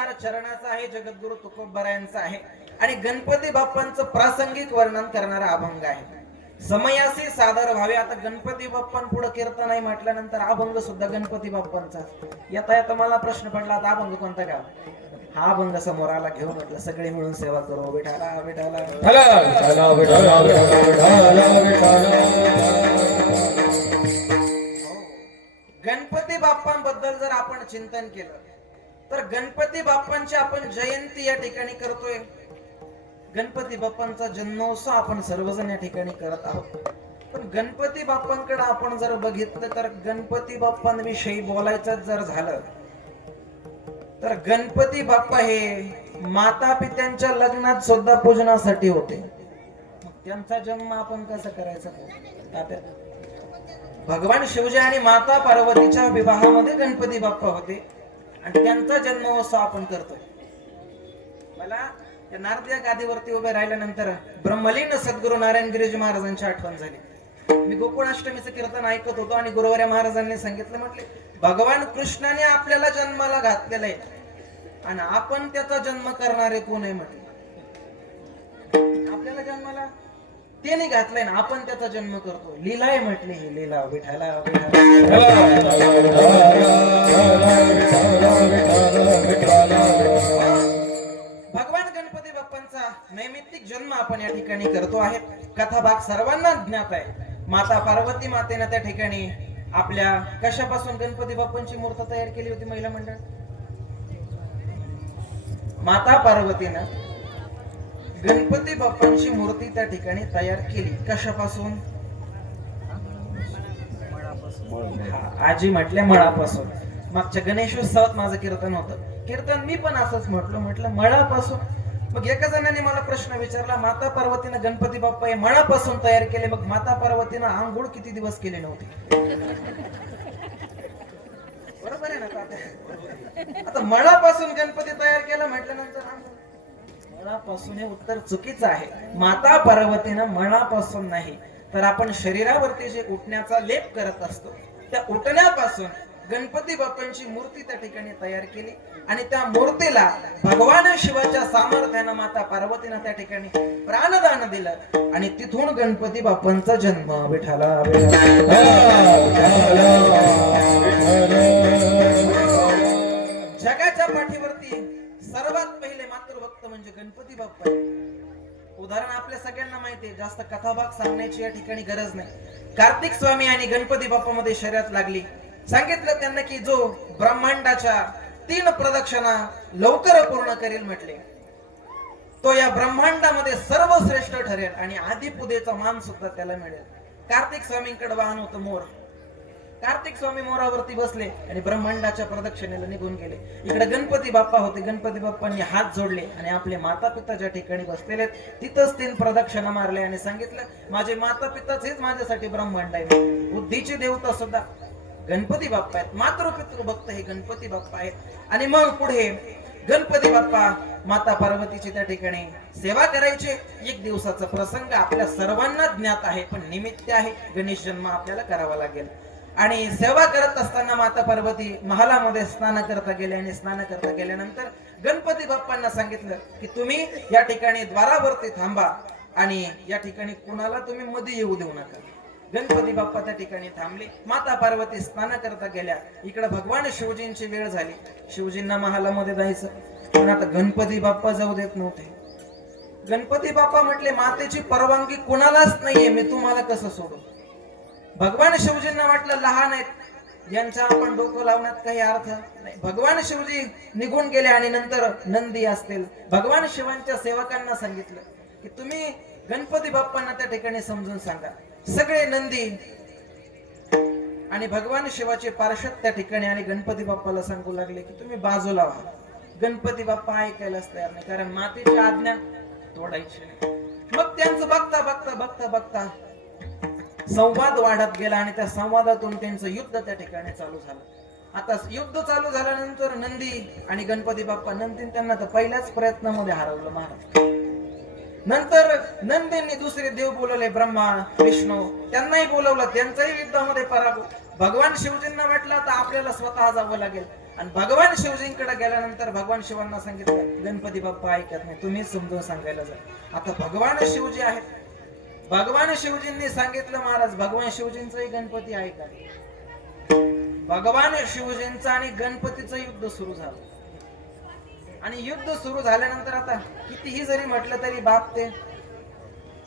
तुषार चरणाचा आहे, जगद्गुरु तुकोबरा यांचा आहे आणि गणपती बाप्पांचं प्रासंगिक वर्णन करणारा अभंग आहे. समयासी सादर व्हावे. आता गणपती बाप्पांपुढे कीर्तन नाही म्हटल्यानंतर अभंग सुद्धा गणपती बाप्पांचा. येता येता मला प्रश्न पडला, आता अभंग कोणता गाव? हा अभंग समोर आला, घेऊन म्हटलं सगळे मिळून सेवा करू. विठाला विठाला गणपती बाप्पांबद्दल जर आपण चिंतन केलं तर गणपती बाप्पांची आपण जयंती या ठिकाणी करतोय. गणपती बाप्पांचा जन्मोत्सव आपण सर्वजण या ठिकाणी करत आहोत. पण गणपती बाप्पांकडे आपण जर बघितलं तर गणपती बाप्पांविषयी बोलायचं जर झालं तर गणपती बाप्पा हे माता पित्यांच्या लग्नात सुद्धा पूजनासाठी होते. मग त्यांचा जन्म आपण कसं करायचा? भगवान शिवजी आणि माता पार्वतीच्या विवाहामध्ये गणपती बाप्पा होते आणि त्यांचा जन्मोत्सव आपण करतोय. मला त्या नारदिया गादीवरती उभे राहिल्यानंतर ब्रह्मलीन सद्गुरु नारायण गिरीजी महाराजांची आठवण झाली. मी गोकुळाष्टमीचं कीर्तन ऐकत होतो आणि गुरुवारी महाराजांनी सांगितलं, म्हटले भगवान कृष्णाने आपल्याला जन्माला घातलेलं आहे आणि आपण त्याचा जन्म करणारे कोण आहे? म्हटले आपल्याला जन्माला त्याने घातलंय ना, आपण त्याचा जन्म करतो. लीला आहे म्हटले, ही लीला विठाला भगवान गणपती बाप्पांचा नैमित्तिक जन्म आपण या ठिकाणी करतो आहे. कथा भाग सर्वांना ज्ञात आहे. माता पार्वती मातेनं त्या ठिकाणी आपल्या कशापासून गणपती बाप्पांची मूर्ती तयार केली होती? महिला मंडळ माता पार्वतीनं गणपती बाप्पांची मूर्ती त्या ठिकाणी तयार केली. कशापासून? आजी म्हटल्या मळापासून. मागच्या गणेशोत्सवात माझं कीर्तन होतं. कीर्तन मी पण असंच म्हटलं मळापासून. मग एका जणांनी मला प्रश्न विचारला, माता पार्वतीनं गणपती बाप्पा हे मळापासून तयार केले, मग माता पार्वतीनं आंघोळ किती दिवस केले नव्हते? बरोबर आहे ना? आता मळापासून गणपती तयार केला म्हटल्यानंतर मळापासून हे उत्तर चुकीचं आहे. माता पार्वतीनं मळापासून नाही तर आपण शरीरावरती जे उठण्याचा लेप करत असतो त्या उठण्यापासून गणपती बाप्पांची मूर्ती त्या ठिकाणी तयार केली आणि त्या मूर्तीला भगवान शिवाच्या सामर्थ्यानं माता पार्वतीनं त्या ठिकाणी प्राणदान दिलं आणि तिथून गणपती बाप्पांचा जन्म विठाला. जगाच्या पाठीवरती सर्वात पहिले मातृभक्त म्हणजे गणपती बाप्पा. उदाहरण आपल्या सगळ्यांना माहिती आहे, जास्त कथाभाग सांगण्याची या ठिकाणी गरज नाही. कार्तिक स्वामी आणि गणपती बाप्पा मध्ये शर्यत लागली. सांगितलं त्यांना की जो ब्रह्मांडाच्या 3 प्रदक्षिणा लवकर पूर्ण करेल म्हटले तो या ब्रह्मांडामध्ये सर्वश्रेष्ठ ठरेल आणि आदिपूजेचा मान सुद्धा त्याला मिळेल. कार्तिक स्वामींकडे वाहन होतं मोर. कार्तिक स्वामी मोरावरती बसले आणि ब्रह्मांडाच्या प्रदक्षिणेला निघून गेले. इकडे गणपती बाप्पा होते. गणपती बाप्पांनी हात जोडले आणि आपले माता पिता ज्या ठिकाणी बसलेले तिथंच 3 प्रदक्षिणा मारले आणि सांगितलं माझे माता पिताच हेच माझ्यासाठी ब्रह्मांड आहे. बुद्धीची देवता सुद्धा गणपती बाप्पा आहेत. मातृपितृ भक्त हे गणपती बाप्पा आहेत. आणि मग पुढे गणपती बाप्पा माता पार्वतीची त्या ठिकाणी सेवा करायचे. एक दिवसाचा प्रसंग आपल्या सर्वांना ज्ञात आहे पण निमित्त आहे, गणेश जन्म आपल्याला करावा लागेल. आणि सेवा करत असताना माता पार्वती महालामध्ये स्नान करता गेले आणि स्नान करता गेल्यानंतर गणपती बाप्पांना सांगितलं की तुम्ही या ठिकाणी द्वारावरती थांबा आणि या ठिकाणी कुणाला तुम्ही मध्ये येऊ देऊ नका. गणपती बाप्पा त्या ठिकाणी थांबले. माता पार्वती स्नान करता गेल्या. इकडे भगवान शिवजींची वेळ झाली. शिवजींना महालामध्ये जायचं पण आता गणपती बाप्पा जाऊ देत नव्हते. गणपती बाप्पा म्हटले मातेची परवानगी कुणालाच नाहीये, मी तुम्हाला कसं सोडू? भगवान शिवजींना वाटलं लहान आहेत यांचा आपण डोकं लावण्यात काही अर्थ नाही. भगवान शिवजी निघून गेले आणि नंतर नंदी असतील भगवान शिवांच्या सेवकांना सांगितलं की तुम्ही गणपती बाप्पांना त्या ठिकाणी समजून सांगा. सगळे नंदी आणि भगवान शिवाचे पार्षद त्या ठिकाणी आणि गणपती बाप्पाला सांगू लागले की तुम्ही बाजूला व्हा. गणपती बाप्पा ऐकायलाच तयार नाही कारण मातेची आज्ञा तोडायची नाही. मग त्यांचं बघता बघता बघता बघता संवाद वाढत गेला आणि त्या संवादातून त्यांचं युद्ध त्या ठिकाणी चालू झालं. आता युद्ध चालू झाल्यानंतर नंदी आणि गणपती बाप्पा, नंदी त्यांना तर पहिल्याच प्रयत्नामध्ये हरवलं महाराज. नंतर नंदींनी दुसरे देव बोलवले, ब्रह्मा विष्णू त्यांनाही बोलवलं, त्यांचाही युद्धामध्ये पराभव. भगवान शिवजींना म्हटलं तर आपल्याला स्वतः जावं लागेल. आणि भगवान शिवजींकडे गेल्यानंतर भगवान शिवांना सांगितलं गणपती बाप्पा ऐकत नाही, तुम्हीच समजून सांगायला जा. आता भगवान शिवजी आहेत, भगवान शिवजींनी सांगितलं महाराज भगवान शिवजींचंही गणपती ऐका. भगवान शिवजींचं आणि गणपतीचं युद्ध सुरू झालं. आणि युद्ध सुरू झाल्यानंतर आता कितीही जरी म्हटलं तरी बाप ते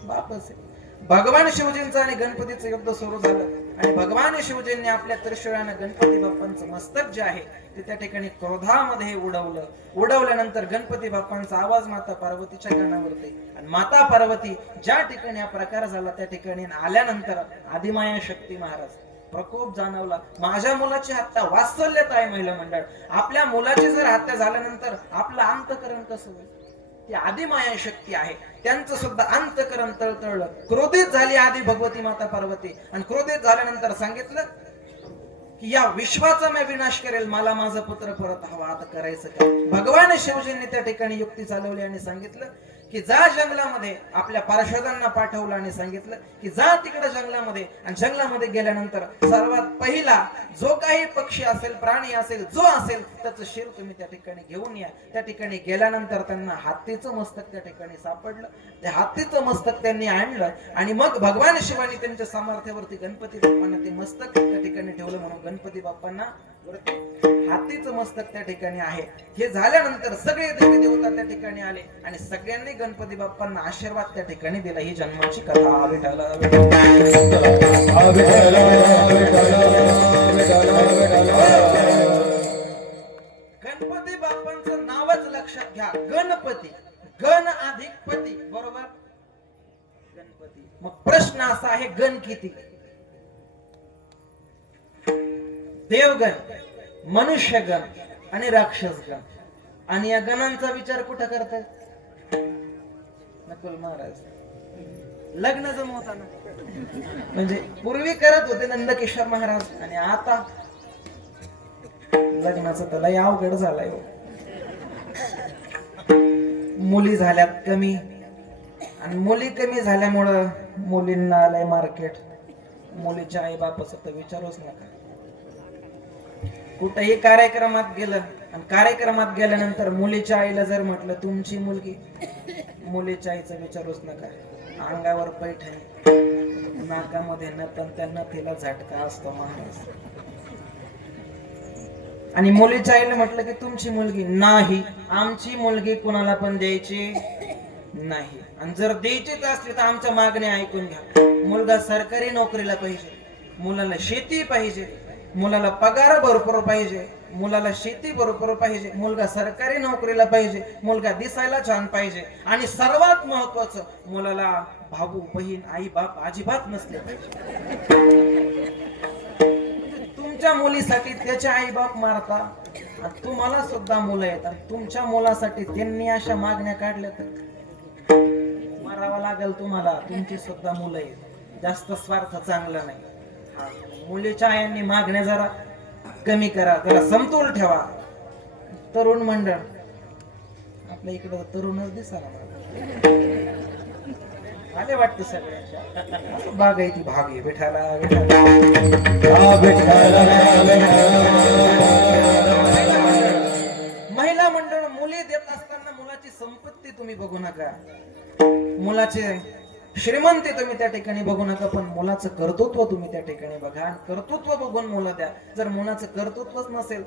बापच आहे. भगवान शिवजींचं आणि गणपतीचं युद्ध सुरू झालं आणि भगवान शिवजींनी आपल्या त्रिशूळाने गणपती बाप्पांचं मस्तक जे आहे ते त्या ठिकाणी क्रोधामध्ये उडवलं. उडवल्यानंतर गणपती बाप्पांचा आवाज माता पार्वतीच्या कानावरती आणि माता पार्वती ज्या ठिकाणी हा प्रकार झाला त्या ठिकाणी आल्यानंतर आदिमाया शक्ती महाराज प्रकोप जाणवला. माझ्या मुलाची हत्या वात्सल्यत आहे. महिला मंडळ, आपल्या मुलाची जर हत्या झाल्यानंतर आपलं अंतकरण कसं होईल? ती आदिमाया शक्ती आहे, त्यांचं सुद्धा अंतकरण तळतळलं. क्रोधित झाली आदी भगवती माता पार्वती आणि क्रोधित झाल्यानंतर सांगितलं की या विश्वाचा मी विनाश करेल, मला माझा पुत्र परत हवा. आता करायचं काय? भगवान शिवजींनी त्या ठिकाणी युक्ती चालवली आणि सांगितलं की जा जंगलामध्ये. आपल्या पार्षदांना पाठवलं आणि सांगितलं की जा तिकडे जंगलामध्ये. आणि जंगलामध्ये गेल्यानंतर सर्वात पहिला जो काही पक्षी असेल, प्राणी असेल, जो असेल त्याचं शिर तुम्ही त्या ठिकाणी घेऊन या. त्या ठिकाणी गेल्यानंतर त्यांना हत्तीचं मस्तक त्या ठिकाणी सापडलं. ते हत्तीचं मस्तक त्यांनी आणलं आणि मग भगवान शिवानी त्यांच्या सामर्थ्यावरती गणपती बाप्पांना ते मस्तक त्या ठिकाणी ठेवलं. म्हणून गणपती बाप्पांना वरती हातीचं मस्तक त्या ठिकाणी आहे. हे झाल्यानंतर सगळे देवी देवता त्या ठिकाणी आले आणि सगळ्यांनी गणपती बाप्पांना आशीर्वाद त्या ठिकाणी दिला. ही जन्माची कथा. विठ्ठल गणपती बाप्पांचं नावच लक्षात घ्या, गणपती. गण अधिक पती, बरोबर? गणपती. मग प्रश्न असा आहे गण किती? देवगण, मनुष्यगण आणि राक्षसगण. आणि या गणांचा विचार कुठं करतात? नकुल महाराज लग्न जमवताना, म्हणजे पूर्वी करत होते नंदकिशोर महाराज आणि आता लग्नाचं तर लय अवघड झालंय. मुली झाल्यात कमी आणि मुली कमी झाल्यामुळं मुलींना आलंय मार्केट. मुलीच्या आई बापाचं तर विचारूच नका. कुठेही कार्यक्रमात गेलं आणि कार्यक्रमात गेल्यानंतर मुलीच्या आईला जर म्हटलं तुमची मुलगी, मुलीच्या आईचं विचारूच नका. अंगावर पैठणी, नाकामध्ये नतन, त्यांना तिला झटका असतो महाराज. आणि मुलीच्या आईला म्हटलं की तुमची मुलगी, नाही आमची मुलगी कुणाला पण द्यायची नाही. आणि जर द्यायचीच असली तर आमच्या मागण्या ऐकून घ्या. मुलगा सरकारी नोकरीला पाहिजे, मुलाला शेती पाहिजे, मुलाला पगार भरपूर पाहिजे, मुलाला शेती भरपूर पाहिजे, मुलगा सरकारी नोकरीला पाहिजे, मुलगा दिसायला छान पाहिजे आणि सर्वात महत्वाचं मुलाला भाऊ बहीण आई बाप अजिबात नसले पाहिजे. तुमच्या मुलीसाठी त्याचे आई बाप मारता, तुम्हाला सुद्धा मुलं येतात. तुमच्या मुलासाठी त्यांनी अशा मागण्या काढल्या तर मारावा लागेल तुम्हाला. तुमची सुद्धा मुलं आहेत. जास्त स्वार्थ चांगला नाही. मुलीच्या आयांनी मागण्या जरा कमी करा, जरा समतोल ठेवा. तरुण मंडळ आपल्या इकडे तरुणच दिसायला आले वाटतं सगळ्यांच्या. बाग आहे ती भाग आहे. विठाला महिला मंडळ मुली देत असताना मुलाची संपत्ती तुम्ही बघू नका, मुलाचे श्रीमंती तुम्ही त्या ठिकाणी बघू नका, पण मुलाचं कर्तृत्व तुम्ही त्या ठिकाणी बघा. कर्तृत्व बघून मुलं द्या. जर मुलाचं कर्तृत्वच नसेल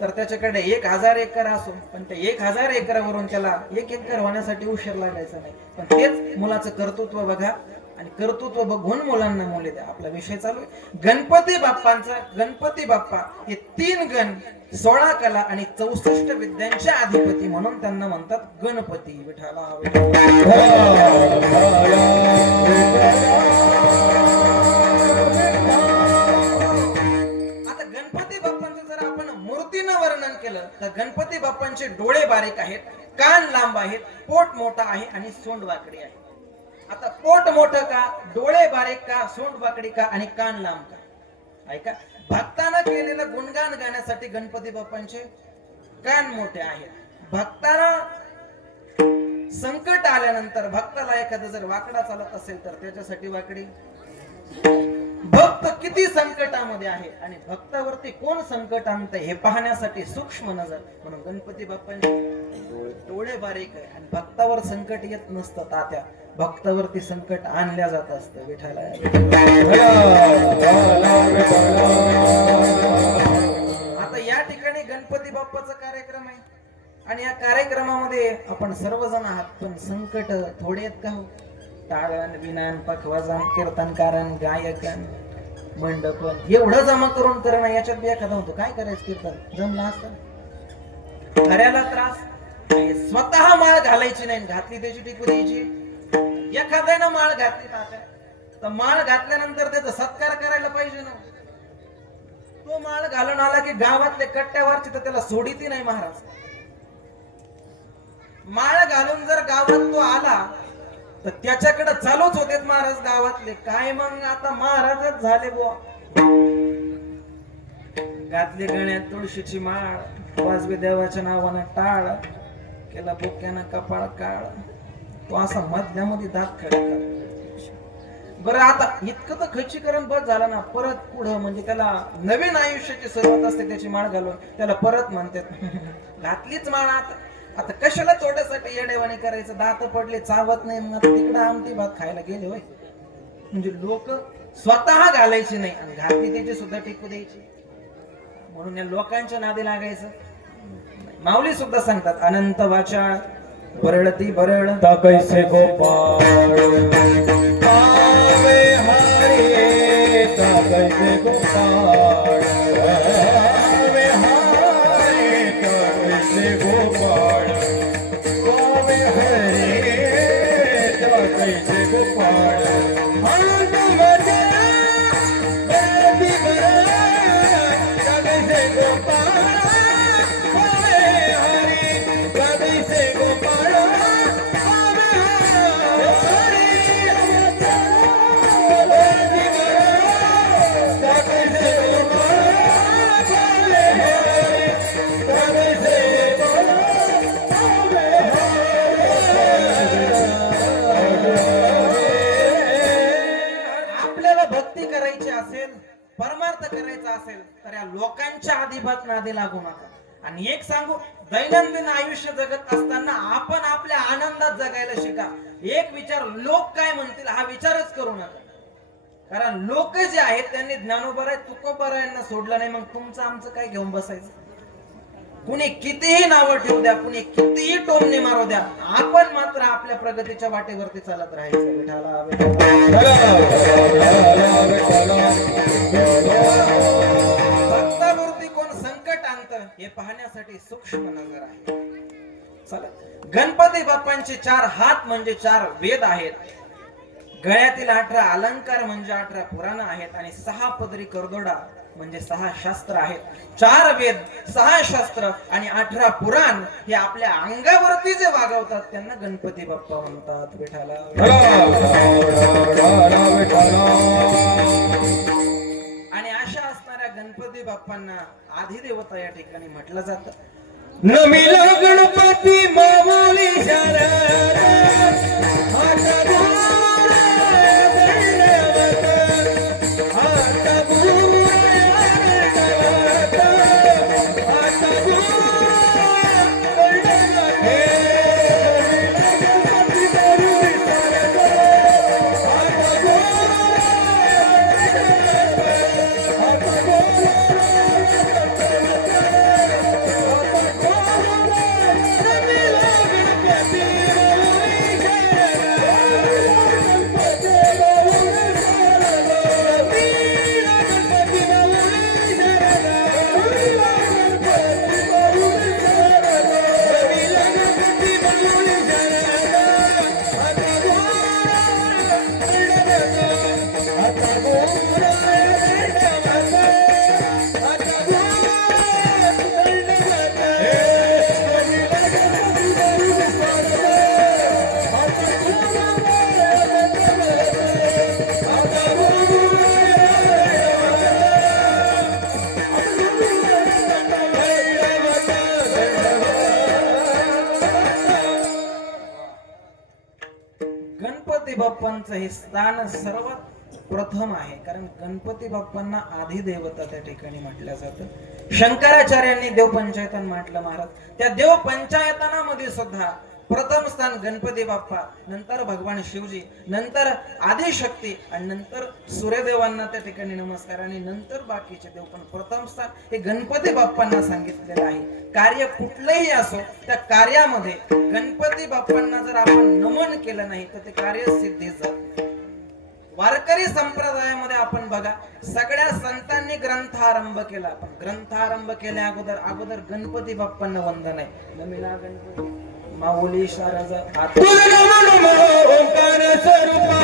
तर त्याच्याकडे 1000 एकर असो, पण त्या 1000 एकरावरून त्याला 1 एकर होण्यासाठी उशीर लागायचा नाही. पण तेच मुलाचं कर्तृत्व बघा आणि कर्तृत्व बघून मुलांना मुले द्या. आपला विषय चालू आहे गणपती बाप्पांचा. गणपती बाप्पा हे 3 गण, 16 कला आणि 64 विद्यांचे अधिपती म्हणून त्यांना म्हणतात गणपती. विठाला आता गणपती बाप्पांचं जर आपण मूर्तीनं वर्णन केलं तर गणपती बाप्पांचे डोळे बारीक आहेत, कान लांब आहेत, पोट मोठा आहे आणि सोंड वाकडी आहे. आता पोट मोठं का, डोळे बारीक का, सोंड वाकडी का आणि कान लांब का? ऐका, भक्तानं केलेलं गुणगान गाण्यासाठी गणपती बाप्पांचे कान मोठे आहेत. भक्ताना संकट आल्यानंतर भक्ताला एखादं जर वाकडा चालत असेल तर त्याच्यासाठी वाकडी. भक्त किती संकटामध्ये आहे आणि भक्तावरती कोण संकट आणतंय हे पाहण्यासाठी सूक्ष्म नजर, म्हणून गणपती बाप्पांचे डोळे बारीक आहे आणि भक्तावर संकट येत नसतं तात्या, भक्तावरती संकट आणल्या जात असतं. विठाला आता या ठिकाणी गणपती बाप्पाचा कार्यक्रम आहे आणि या कार्यक्रमामध्ये आपण सर्वजण आहात, पण संकट थोडे आहेत का हो? टाळण विनान पखवाजन कीर्तनकारण गायकन मंडपन एवढं जमा करून करणं, याच्यात बी एखादा होतो काय करायचं कीर्तन जमलं असतं. हऱ्याला त्रास, स्वतः माळ घालायची नाही, घातली त्याची टिकू द्यायची. एखाद्यानं माळ घातली तात्या तर माळ घातल्यानंतर त्याचा सत्कार करायला पाहिजे ना. तो माळ घालून आला की गावातले कट्ट्यावरची तर त्याला सोडीती नाही महाराज. माळ घालून जर गावात तो आला तर त्याच्याकडे चालूच होते महाराज गावातले, काय मग आता महाराजच झाले बुवा. घातली गळ्यात तुळशीची माळ, वाजवी देवाच्या नावानं टाळ, केला बुक्यानं कपाळ काळ, तो असा मधल्यामध्ये दात खडका. बरं आता इतकं तर खच्चीकरण बस झाला ना, परत पुढं म्हणजे त्याला नवीन आयुष्याची सुरुवात असते त्याची माळ घालून, त्याला परत म्हणतात घातलीच माळ आता कशाला थोड्यासाठी येडेवाणी करायचं, दात पडले चावत नाही, मग तिकडं आमटी भात खायला गेले होय. म्हणजे लोक स्वतः घालायची नाही आणि घातली त्याची सुद्धा टिकू द्यायची, म्हणून या लोकांच्या नादी लागायचं. माऊली सुद्धा सांगतात अनंत वाचाळ बरळती बरळ कैसे गोपाळ आवे हरे कैसे गोपाळ आवे हरे कैसे गोपाळ आवे हरे कैसे गोपाळ अनंत वाचाळ बरळती बरळ कैसे गोपाळ आवे हरे कैसे गोपाळ परमार्थ करायचा असेल तर या लोकांच्या आधिपत नादी लागू नका. आणि एक सांगू, दैनंदिन आयुष्य जगत असताना आपण आपल्या आनंदात जगायला शिका. एक विचार लोक काय म्हणतील हा विचारच करू नका, कारण लोक जे आहेत त्यांनी ज्ञानोबराय तुकोबरायांना सोडलं नाही, मग तुमचं आमचं काय घेऊन बसायचं. कुणी कितीही नावं ठेवू द्या, कुणी कितीही टोमणे मारू द्या, आपण मात्र आपल्या प्रगतीच्या वाटेवरती चालत राहायचं. विठाला भक्तावरती कोण संकट आणतं हे पाहण्यासाठी सूक्ष्म नजर आहे. चला, गणपती बाप्पांचे 4 हात म्हणजे 4 वेद आहेत, गळ्यातील 18 अलंकार म्हणजे 18 पुराण आहेत आणि 6 पदरी करदोडा म्हणजे 6 शास्त्र आहेत. 4 वेद, 6 शास्त्र आणि 18 पुराण हे आपल्या अंगावरती जे वागवतात त्यांना गणपती बाप्पा म्हणतात. विठाला आणि अशा असणाऱ्या गणपती बाप्पांना आदिदेवता या ठिकाणी म्हटलं जातं. नमिला गणपती माऊली शरण गणपती बाप्पांचं हे स्थान सर्वात प्रथम आहे, कारण गणपती बाप्पांना आधी देवता त्या ठिकाणी म्हटलं जातं. शंकराचार्यांनी देव पंचायतन म्हटलं महाराज. त्या देव पंचायतनामध्ये सुद्धा प्रथम स्थान गणपती बाप्पा, नंतर भगवान शिवजी, नंतर आदिशक्ती आणि नंतर सूर्यदेवांना त्या ठिकाणी नमस्कार आणि नंतर बाकीचे देव. पण प्रथम स्थान हे गणपती बाप्पांना सांगितलेलं आहे. कार्य कुठलंही असो, त्या कार्यामध्ये गणपती बाप्पांना जर आपण नमन केलं नाही तर ते कार्य सिद्धीच जात नाही. वारकरी संप्रदायामध्ये आपण बघा, सगळ्या संतांनी ग्रंथारंभ केला, पण ग्रंथारंभ केल्या अगोदर गणपती बाप्पांना वंदन आहे. नमिला गणपती माऊली शारदा आता ओंकार स्वरूपा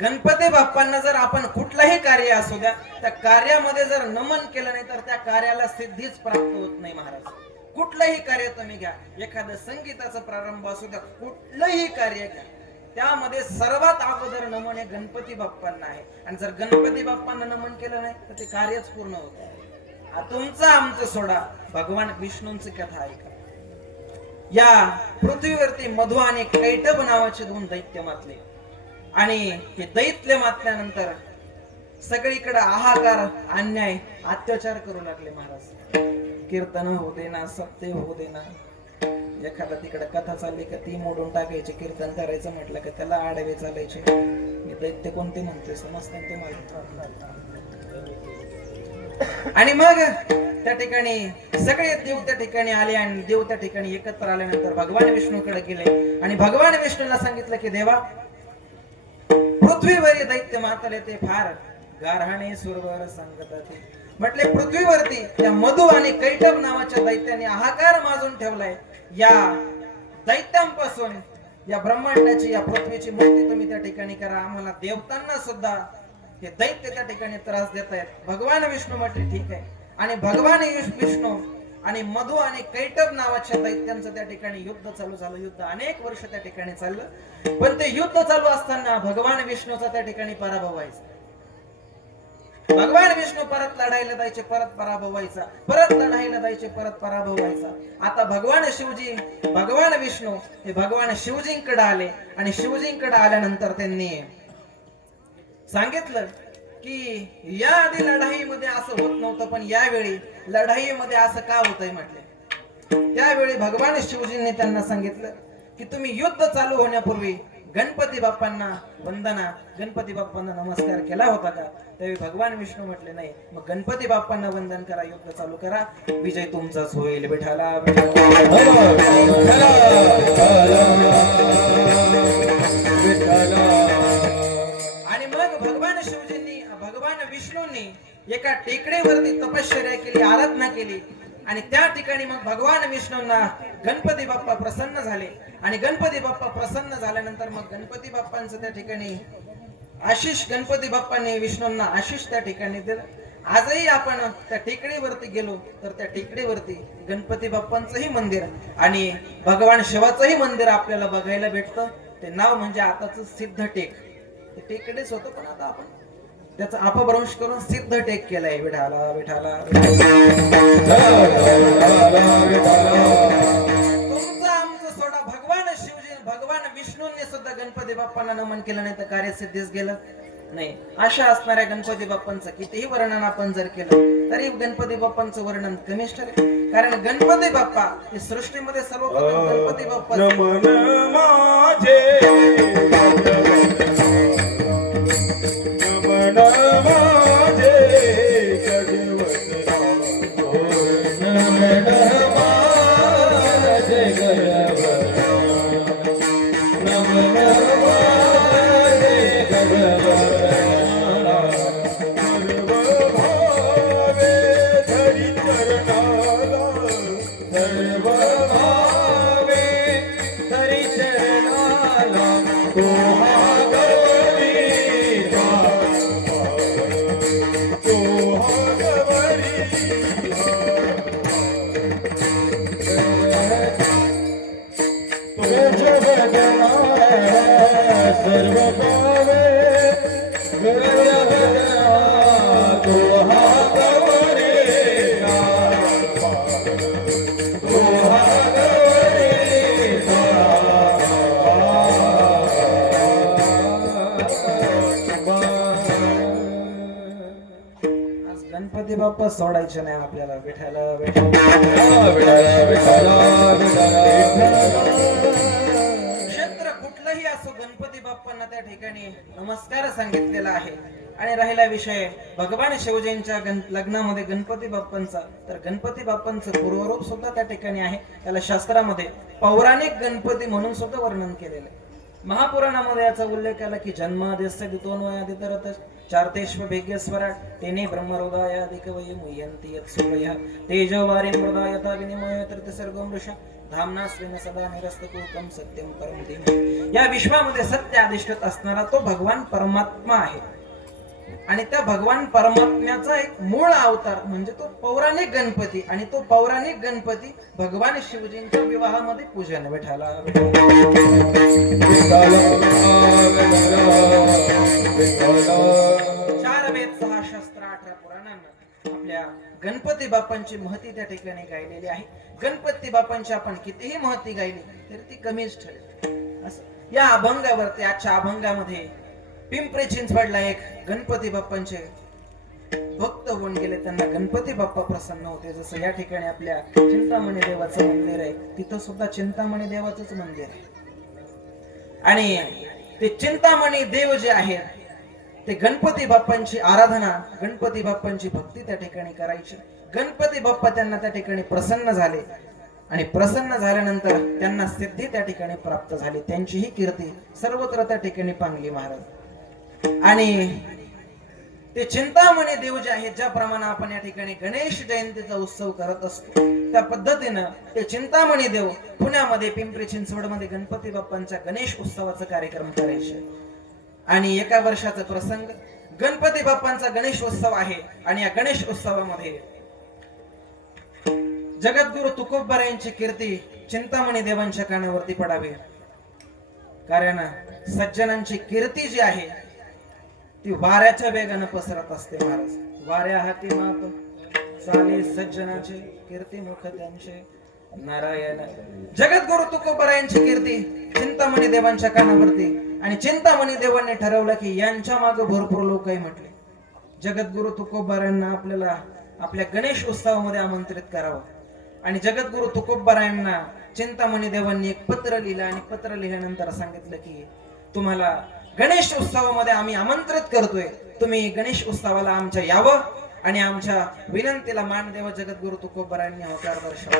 गणपती बाप्पांना जर आपण कुठलंही कार्य असू द्या, त्या कार्यामध्ये जर नमन केलं नाही तर त्या कार्याला सिद्धीच प्राप्त होत नाही महाराज. कुठलंही कार्य तुम्ही घ्या, एखादं संगीताचा प्रारंभ असू द्या, कुठलंही कार्य घ्या, त्यामध्ये सर्वात अगोदर नमन हे गणपती बाप्पांना आहे. आणि जर गणपती बाप्पांना नमन केलं नाही तर ते कार्यच पूर्ण होत. तुमचं आमचं सोडा, भगवान विष्णूंची कथा ऐका. या पृथ्वीवरती मधु आणि कैटभ नावाचे दोन दैत्य मातले आणि हे दैत्य मातल्यानंतर सगळीकडे हाहाकार, अन्याय, अत्याचार करू लागले महाराज. कीर्तन होऊ देना, सत्य होऊ देना. एखादा तिकडे कथा चालली का ती मोडून टाकायची, कीर्तन करायचं म्हटलं का त्याला आडवे चालायचे. मी दैत्य कोणते म्हणतोय समजते तुम्हाला. आणि मग त्या ठिकाणी सगळे देव त्या ठिकाणी आले आणि देव त्या ठिकाणी एकत्र आल्यानंतर भगवान विष्णूकडे गेले आणि भगवान विष्णूला सांगितलं की देवा, पृथ्वीवरील दैत्य मातले ते फार गारहाणे सुरवर संगताती. म्हटले पृथ्वीवरती त्या मधु आणि कैटभ नावाच्या दैत्याने हाहाकार माजून ठेवलाय. या दैत्यांपासून या ब्रह्मांडाची, या पृथ्वीची मुक्ती तुम्ही त्या ठिकाणी करा. आम्हाला देवतांना सुद्धा हे दैत्य त्या ठिकाणी त्रास देत आहेत. भगवान विष्णू म्हटले ठीक आहे. आणि भगवान विष्णू आणि मधु आणि कैटभ नावाच्या दैत्यांचं त्या ठिकाणी युद्ध चालू झालं. युद्ध अनेक वर्ष त्या ठिकाणी चाललं. पण ते युद्ध चालू असताना भगवान विष्णूचा त्या ठिकाणी पराभव व्हायचा. भगवान विष्णू परत लढायला जायचे, परत पराभव व्हायचा, परत लढायला जायचे, परत पराभव व्हायचा. आता भगवान शिवजी, भगवान विष्णू हे भगवान शिवजींकडे आले आणि शिवजींकडे आल्यानंतर त्यांनी सांगितलं की या आधी लढाईमध्ये असं होत नव्हतं, पण यावेळी लढाईमध्ये असं का होतंय म्हटले. त्यावेळी भगवान शिवजींनी त्यांना सांगितलं की तुम्ही युद्ध चालू होण्यापूर्वी गणपती बाप्पांना वंदना, गणपती बाप्पांना नमस्कार केला होता का. त्यावेळी भगवान विष्णू म्हटले नाही. मग गणपती बाप्पांना वंदन करा, युद्ध चालू करा, विजय तुमचाच होईल. विठाला आणि मग भगवान शिवजींनी, भगवान विष्णूंनी एका टेकडीवरती तपश्चर्या केली, आराधना केली. आणि त्या ठिकाणी मग भगवान विष्णूंना गणपती बाप्पा प्रसन्न झाले. आणि गणपती बाप्पा प्रसन्न झाल्यानंतर मग गणपती बाप्पांचं त्या ठिकाणी आशीष, गणपती बाप्पांनी विष्णूंना आशीष त्या ठिकाणी दिलं. आजही आपण त्या टेकडीवरती गेलो तर त्या टेकडीवरती गणपती बाप्पांचंही मंदिर आणि भगवान शिवाचंही मंदिर आपल्याला बघायला भेटतं. ते नाव म्हणजे आताच सिद्ध टेक. ते टेकडेच होतं, पण आता आपण त्याचा अपभ्रंश करून सिद्ध टेक केलाय. विठाला विठाला तुमचं आमचं सोडा. भगवान शिवजी, भगवान विष्णूंनी सुद्धा गणपती बाप्पांना नमन केलं नाही तर कार्य सिद्धीस गेलं नाही. अशा असणाऱ्या गणपती बाप्पांचं कितीही वर्णन आपण जर केलं तरी गणपती बाप्पांचं वर्णन कमीच ठरेल. कारण गणपती बाप्पा हे सृष्टीमध्ये सर्वप्रथम गणपती बाप्पा तो हा गवरीचा तो हा गवरीचा तुझ्या बदना सर्व पावे गवऱ्या बदना तो हा गवरीचा तो हा आज गणपती बाप्पा सोडायचे नाही आपल्याला विठाला क्षेत्र कुठलंही असो गणपती बाप्पांना त्या ठिकाणी नमस्कार सांगितलेला आहे. आणि राहिला विषय भगवान शिवजींच्या लग्नामध्ये गणपती बाप्पांचा, तर गणपती बाप्पांचं पूर्वरूप सुद्धा त्या ठिकाणी आहे. त्याला शास्त्रामध्ये पौराणिक गणपती म्हणून सुद्धा वर्णन केलेलं आहे. महापुराणामध्ये याचा उल्लेख आला की जन्मादेस्य दितोन्वयादितरत चारतेष्व भेग्यस्वराट तेने ब्रह्महृदयादिक वै मुह्यन्ति यत्सूरयः तेजोवारिं मृदा यथा विनिमयो यत्र सर्गं वृषा धामना स्वेन सदा निरस्तकूकं सत्यं परं धीमहि. या विश्वामध्ये सत्य अधिष्ठित असणारा तो भगवान परमात्मा आहे. आणि त्या भगवान परमात्म्याचा एक मूळ अवतार म्हणजे तो पौराणिक गणपती. आणि तो पौराणिक गणपती भगवान शिवजींच्या विवाहामध्ये पूजन विठाला चार वेद 6 शास्त्र 18 पुराणांना आपल्या गणपती बाप्पांची महती त्या ठिकाणी गायलेली आहे. गणपती बाप्पांची आपण कितीही महती गायली तरी ती कमीच ठरेल. असं या अभंगावरती आजच्या अभंगामध्ये पिंपरी चिंचवडला एक गणपती बाप्पांचे भक्त होऊन गेले. त्यांना गणपती बाप्पा प्रसन्न होते. जसं या ठिकाणी आपल्या चिंतामणी देवाचं मंदिर आहे, तिथं सुद्धा चिंतामणी देवाचंच मंदिर आहे. आणि ते चिंतामणी देव जे आहेत ते गणपती बाप्पांची आराधना, गणपती बाप्पांची भक्ती त्या ठिकाणी करायची. गणपती बाप्पा त्यांना त्या ठिकाणी प्रसन्न झाले आणि प्रसन्न झाल्यानंतर त्यांना सिद्धी त्या ठिकाणी प्राप्त झाली. त्यांची ही कीर्ती सर्वत्र त्या ठिकाणी पांगली महाराज. आणि ते चिंतामणी देव जे आहेत, ज्याप्रमाणे आपण या ठिकाणी गणेश जयंतीचा उत्सव करत असतो त्या पद्धतीनं ते चिंतामणी देव पुण्यामध्ये पिंपरी चिंचवडमध्ये गणपती बाप्पांच्या गणेश उत्सवाचा कार्यक्रम करायचे. आणि एका वर्षाचा प्रसंग गणपती बाप्पांचा गणेश उत्सव आहे. आणि या गणेश उत्सवामध्ये जगद्गुरु तुकोबरा यांची कीर्ती चिंतामणी देवांच्या कानावरती पडावी. कारण सज्जनांची कीर्ती जी आहे ती वाऱ्याच्या वेगानं पसरत असते महाराज. वाऱ्या हाती मात चाले सज्जनाचे कीर्ती मुख त्यांचे नारायण. जगद्गुरु तुकोबरा यांची कीर्ती चिंतामणी देवांच्या कानावरती. आणि चिंतामणी देवांनी ठरवलं की यांच्या मागे भरपूर लोक म्हटले जगद्गुरु तुकोबरायांना आपल्याला आपल्या गणेश उत्सवामध्ये आमंत्रित करावं. आणि जगद्गुरु तुकोबरायांना चिंतामणी देवांनी एक पत्र लिहिलं. आणि पत्र लिहिल्यानंतर सांगितलं की तुम्हाला गणेश उत्सवामध्ये आम्ही आमंत्रित करतोय, तुम्ही गणेश उत्सवाला आमच्या यावं आणि आमच्या विनंतीला मान द्यावं. जगद्गुरु तुकोबरायांनी होकार दर्शवला.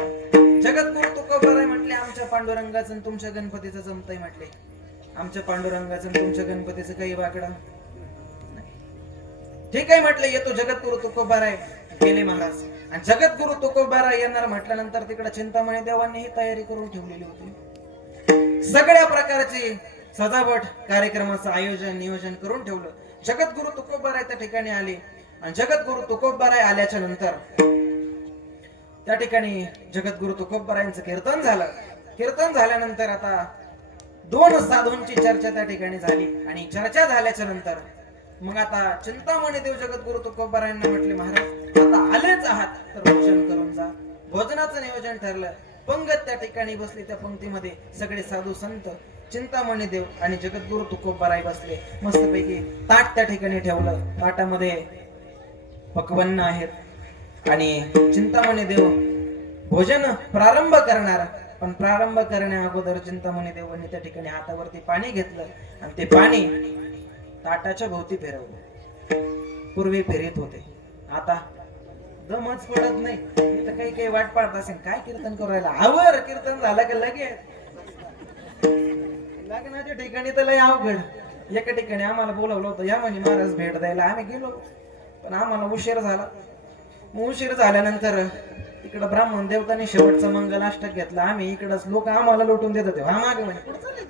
जगद्गुरु तुकोबराय म्हटले आमच्या पांडुरंगाचं तुमच्या गणपतीचं जमतंय म्हटले. आमच्या पांडुरंगाचं तुमच्या गणपतीचं काही वाकडं ठीक आहे म्हटलं, येतो जगद्गुरु तुकोबराय. गेले महाराज. आणि जगद्गुरु तुकोबराय येणार म्हटल्यानंतर तिकडे चिंतामणी देवांनी ही तयारी करून ठेवलेली होती. सगळ्या प्रकारची सजावट कार्यक्रमाचं आयोजन नियोजन करून ठेवलं. जगद्गुरु तुकोबराय त्या ठिकाणी आले. आणि जगद्गुरु तुकोबराय आल्याच्या नंतर त्या ठिकाणी जगद्गुरु तुकोबरायांचं कीर्तन झालं. कीर्तन झाल्यानंतर आता 2 साधूंची चर्चा त्या ठिकाणी झाली. आणि चर्चा झाल्याच्या नंतर मग आता चिंतामणी देव जगद्गुरु तुकोबरायांना म्हटले महाराज आता आलेच आहात तर भोजन करून जा. भोजनाचं नियोजन ठरलं. पंगत त्या ठिकाणी बसली. त्या पंक्तीमध्ये सगळे साधू संत चिंतामणी देव आणि जगद्गुरु तुकोबराय बसले. मस्तपैकी ताट त्या ठिकाणी ठेवलं. ताटामध्ये पक्वान्न आहेत. आणि चिंतामणी देव भोजन प्रारंभ करणार. पण प्रारंभ करण्या अगोदर चिंतामणी देवांनी त्या ठिकाणी हातावरती पाणी घेतलं. आणि ते पाणी ताटाच्या भोवती फिरवलं. पूर्वी फिरत होते, आता दमच पडत नाही. इथं काही वाट पाहत असेल काय कीर्तन करायला. आवर कीर्तन झालं की लगेच लग्नाच्या ठिकाणी तर लय अवघड. एका ठिकाणी आम्हाला बोलावलं होतं या म्हणे महाराज भेट द्यायला. आम्ही गेलो पण आम्हाला उशीर झाला. उशीर झाल्यानंतर इकडं ब्राह्मण देवतांनी शेवटचा मंगलाष्टक घेतला. आम्ही इकडंच लोक आम्हाला लुटून देत होते. हा मागे म्हणे कुठं चालले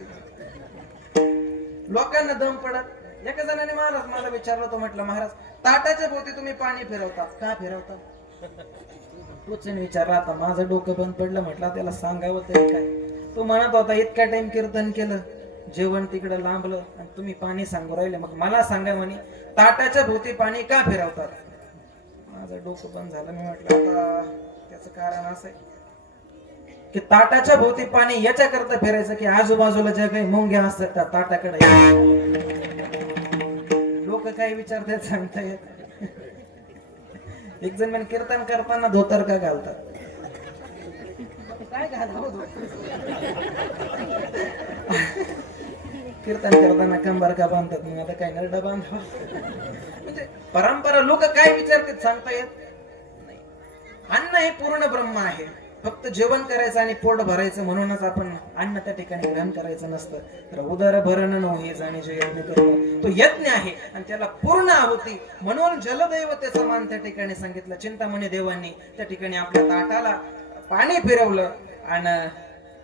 लोकांना दम पडत. एका जणाने मला विचारलं, तो म्हटलं महाराज ताटाच्या भोवती तुम्ही पाणी फिरवता का फिरवता? तोच विचारला. आता माझं डोकं बंद पडलं. म्हटलं त्याला सांगावं तरी काय. तो म्हणत होता इतक्या टाइम कीर्तन केलं, जेवण तिकडं लांबलं आणि तुम्ही पाणी सांगू राहिले, मग मला सांगा म्हणे ताटाच्या भोवती पाणी का फिरवतात? माझं डोकं बंद झालं. मी म्हटलं आता त्याचं कारण असं आहे की ताटाच्या भोवती पाणी याच्याकरता फिरायचं की आजूबाजूला ज्या काही मुंग्या असतात त्या ताटाकडे लोक काय विचारतात सांगता येत. एक जण म्हणे कीर्तन करताना धोतर का घालतात? काय घालावं? कीर्तन करताना कंबर का बांधतात? मग आता काय नरडा बांधावा? म्हणजे परंपरा लोक काय विचारतात सांगता येत नाही. अन्न हे पूर्ण ब्रह्म आहे. फक्त जेवण करायचं आणि पोट भरायचं म्हणूनच आपण अन्न त्या ठिकाणी ग्रहण करायचं नसतं. तर उदर भरण नो हे जाणे जे यज्ञ करणं तो यज्ञ आहे आणि त्याला पूर्ण आहुती म्हणून जलदैवतेचा मान त्या ठिकाणी सांगितलं. चिंतामणी देवांनी त्या ठिकाणी आपल्या ताटाला पाणी फिरवलं आणि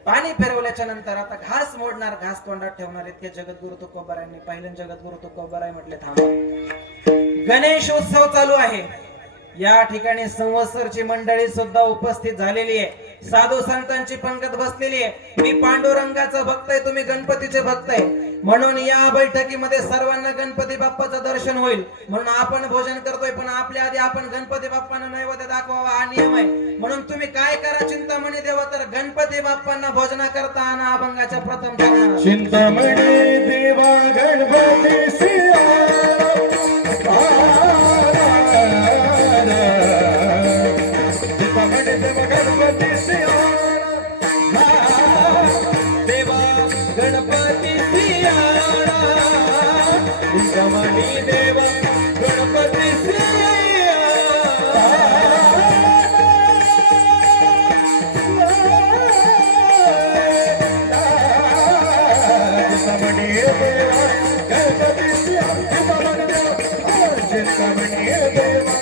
पाणी फिरवल्याच्या नंतर आता घास मोडणार, घास तोंडात ठेवणार. इतके जगद्गुरु तुकोबारायांनी पाहिलं. जगद्गुरु तुकोबाराय म्हटले थांबा, गणेशोत्सव चालू आहे. या ठिकाणी संवत्सरची मंडळी सुद्धा उपस्थित झालेली आहे. साधू संतांची पंगत बसलेली आहे. मी पांडुरंगाचा भक्त आहे, तुम्ही गणपतीचे भक्त आहे, म्हणून या बैठकीमध्ये सर्वांना गणपती बाप्पाचं दर्शन होईल म्हणून आपण भोजन करतोय. पण आपल्या आधी आपण गणपती बाप्पांना नैवेद्य दाखवावा हा नियम आहे. म्हणून तुम्ही काय करा चिंतामणी देवा, तर गणपती बाप्पांना भोजना करता आणि अभंगाच्या प्रथम चिंतामणी देवा गणपती सिया गणपती सिया देवा गणपती सिया चिंतामणी देवा गणपती सिया चिंतामणी देवा गणपती सिया चिंतामणी देवा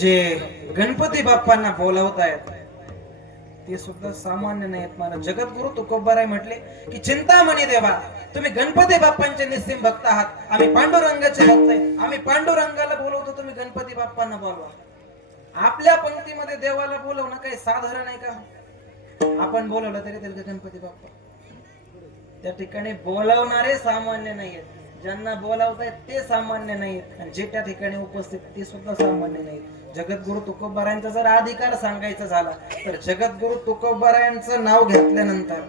जे गणपती बाप्पांना बोलावतायत ते सुद्धा सामान्य नाहीत. मला जगद्गुरु तुकोबाराय म्हटले की चिंतामणी देवा तुम्ही गणपती बाप्पांचे निस्सिम भक्त आहात, आम्ही पांडुरंगाचे भक्त आहे, आम्ही पांडुरंगाला बोलवतो, तुम्ही गणपती बाप्पांना बोलवा. आपल्या पंक्तीमध्ये देवाला बोलवणं काही साधारण आहे का? आपण बोलवलं तरी त्याला गणपती बाप्पा. त्या ठिकाणी बोलवणारे सामान्य नाहीयेत. ज्यांना बोलावतायत ते सामान्य नाहीत आणि जे त्या ठिकाणी उपस्थित ते सुद्धा सामान्य नाहीत. जगद्गुरु तुकोबारायांचा जर अधिकार सांगायचा झाला तर जगद्गुरु तुकोबारायांचं नाव घेतल्यानंतर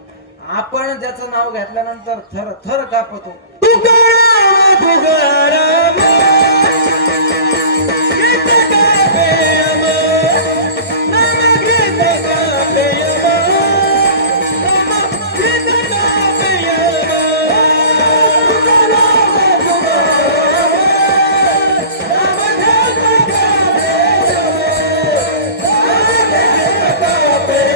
आपण ज्याचं नाव घेतल्यानंतर थर थर कापतो. तुकाराम तुकाराम गीत गावेम, नाम गीत गावेम, नाम गीत गावेम. तुकाराम तुकाराम नाम गीत गावेम, नाम गीत गावेम,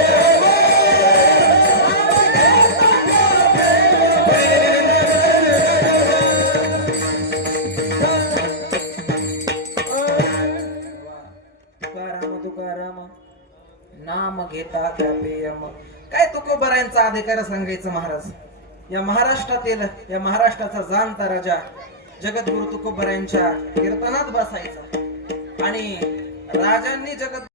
तुकाराम तुकाराम नाम घेता पेयम. काय तुकोबारायांचा अधिकार सांगायचं महाराज. या महाराष्ट्रातील या महाराष्ट्राचा जाणता राजा जगद्गुरु तुकोबारायांच्या कीर्तनात बसायचा आणि राजांनी जगत